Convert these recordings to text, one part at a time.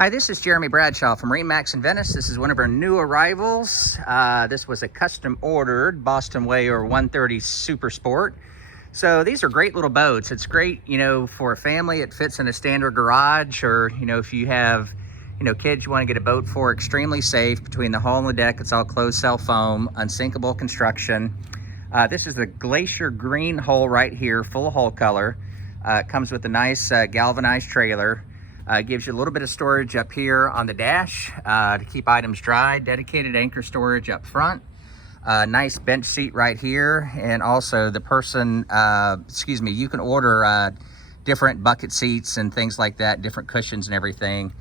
Hi, this is Jeremy Bradshaw from MarineMax in Venice. This is one of our new arrivals. This was a custom ordered Boston Whaler 130 Super Sport. So these are great little boats. It's great, for a family. It fits in a standard garage, or, if you have, kids you want to get a boat for. Extremely safe between the hull and the deck. It's all closed cell foam, unsinkable construction. This is the Glacier green hull right here, full hull color. It comes with a nice galvanized trailer. Gives you a little bit of storage up here on the dash to keep items dry. Dedicated anchor storage up front. Nice bench seat right here. And also the person, you can order different bucket seats and things like that, different cushions and everything.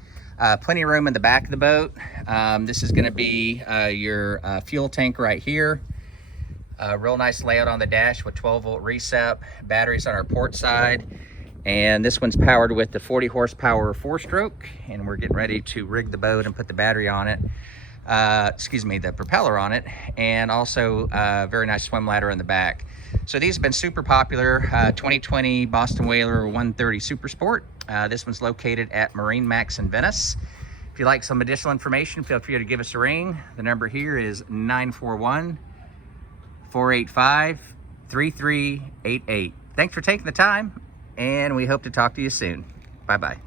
Plenty of room in the back of the boat. This is gonna be your fuel tank right here. Real nice layout on the dash with 12-volt recep, batteries on our port side. And this one's powered with the 40 horsepower 4-stroke, and we're getting ready to rig the boat and put the battery on it. The propeller on it, and also a very nice swim ladder in the back. So these have been super popular. 2020 Boston Whaler 130 Super Sport. This one's located at MarineMax in Venice. If you'd like some additional information, feel free to give us a ring. The number here is 941-485-3388. Thanks for taking the time, and we hope to talk to you soon. Bye-bye.